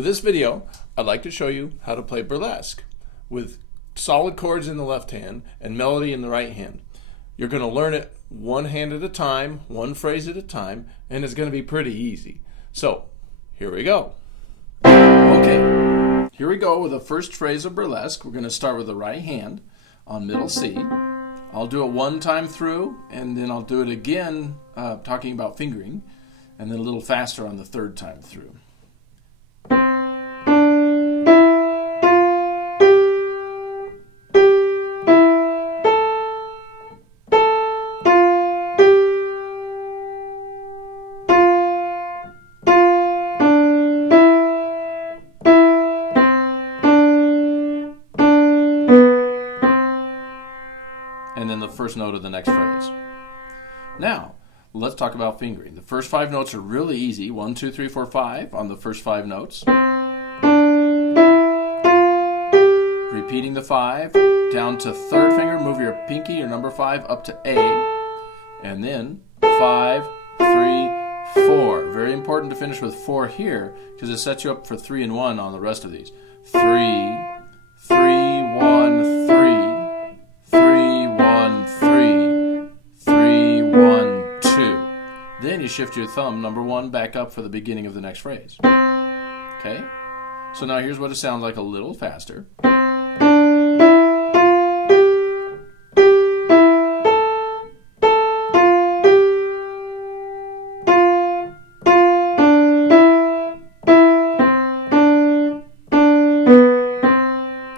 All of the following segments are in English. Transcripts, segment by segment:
With this video, I'd like to show you how to play burlesque with solid chords in the left hand and melody in the right hand. You're going to learn it one hand at a time, one phrase at a time, and it's going to be pretty easy. So, here we go. Okay, here we go with the first phrase of burlesque. We're going to start with the right hand on middle C. I'll do it one time through, and then I'll do it again, talking about fingering, and then a little faster on the third time through. And then the first note of the next phrase. Now, let's talk about fingering. The first 5 notes are really easy. 1, 2, 3, 4, 5 on the first 5 notes. Repeating the 5 down to third finger, move your pinky, your number 5, up to A. And then 5, 3, 4. Very important to finish with 4 here because it sets you up for 3 and 1 on the rest of these. 3, 3, 1, 3. 3, 1, 3, 3, 1, 2. Then you shift your thumb, number 1, back up for the beginning of the next phrase. Okay? So now here's what it sounds like a little faster.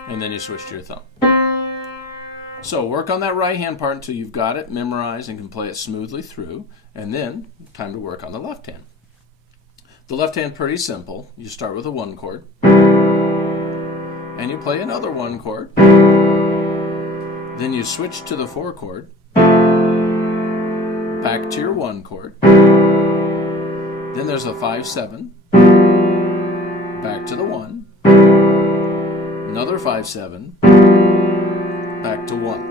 And then you switch to your thumb. So work on that right hand part until you've got it memorized and can play it smoothly through, and then time to work on the left hand. The left hand pretty simple. You start with a 1 chord, and you play another 1 chord. Then you switch to the 4 chord, back to your 1 chord. Then there's a 5-7, back to the 1, another 5-7, back to 1.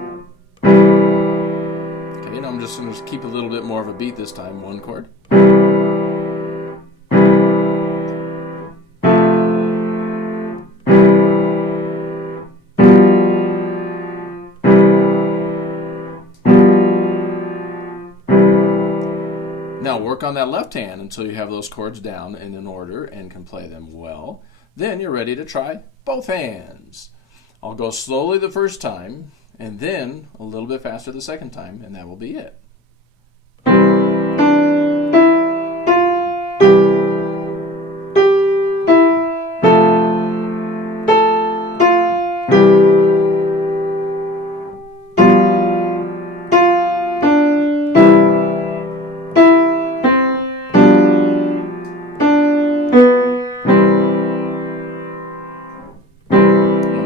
Okay, and I'm just going to keep a little bit more of a beat this time. 1 chord. Now work on that left hand until you have those chords down and in order and can play them well. Then you're ready to try both hands. I'll go slowly the first time, and then a little bit faster the second time, and that will be it.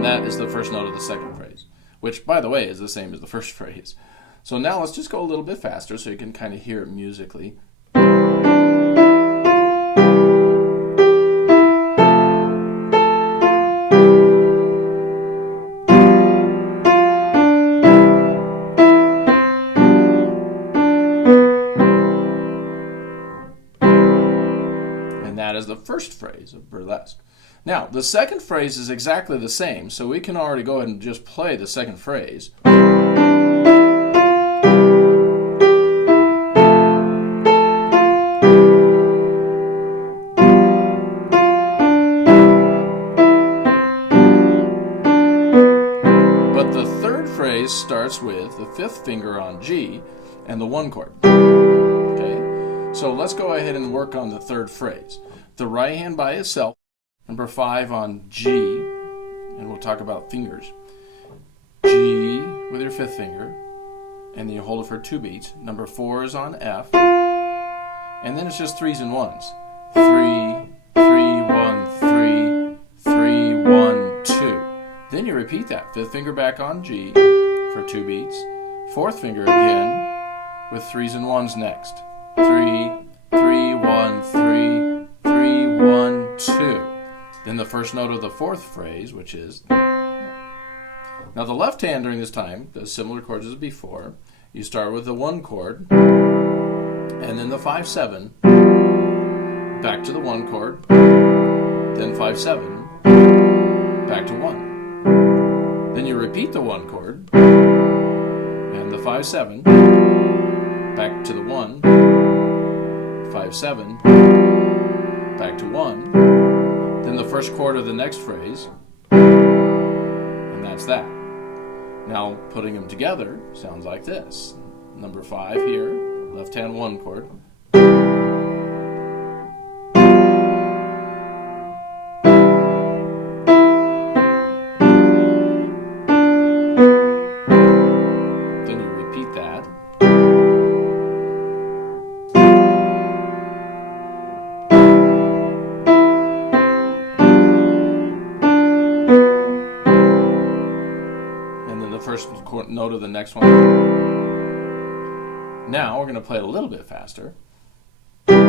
That is the first note of the second phrase, which, by the way, is the same as the first phrase. So now let's just go a little bit faster so you can kind of hear it musically. And that is the first phrase of burlesque. Now, the second phrase is exactly the same, so we can already go ahead and just play the second phrase. But the third phrase starts with the 5th finger on G and the 1 chord. Okay? So let's go ahead and work on the third phrase. The right hand by itself. Number 5 on G, and we'll talk about fingers. G with your 5th finger, and then you hold it for 2 beats. Number 4 is on F, and then it's just 3s and 1s. 3, 3, 1, 3, 3, 1, 2. Then you repeat that. 5th finger back on G for 2 beats. 4th finger again with 3s and 1s next. 3, 3, 1, 3, 3, 1, 2. Then the first note of the 4th phrase, which is... Now the left hand during this time does similar chords as before. You start with the 1 chord, and then the 5-7, back to the 1 chord, then 5/7, back to 1. Then you repeat the 1 chord, and the 5/7, back to the 1, 5/7, back to 1, then the first chord of the next phrase, and that's that. Now putting them together sounds like this. Number 5 here, left hand 1 chord. Then you repeat that. And then the first note of the next one. Now we're going to play it a little bit faster. And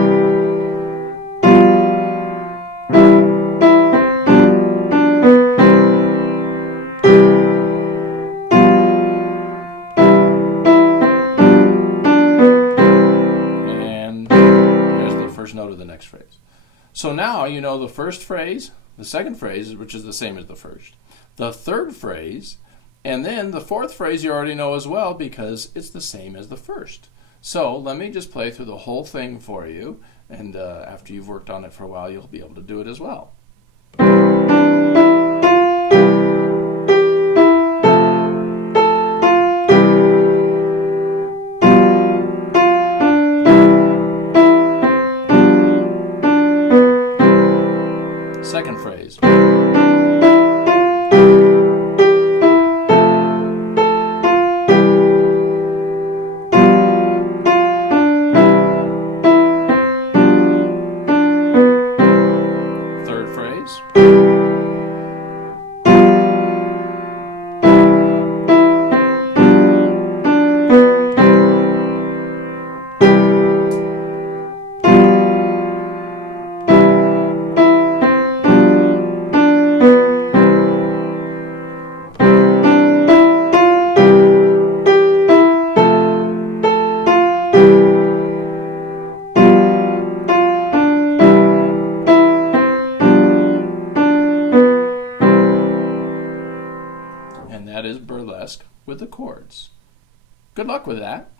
there's the first note of the next phrase. So now you know the first phrase, the second phrase, which is the same as the first, the third phrase, and then the fourth phrase you already know as well because it's the same as the first. So let me just play through the whole thing for you, and after you've worked on it for a while, you'll be able to do it as well. Second phrase. Third phrase. And that is burlesque with the chords. Good luck with that.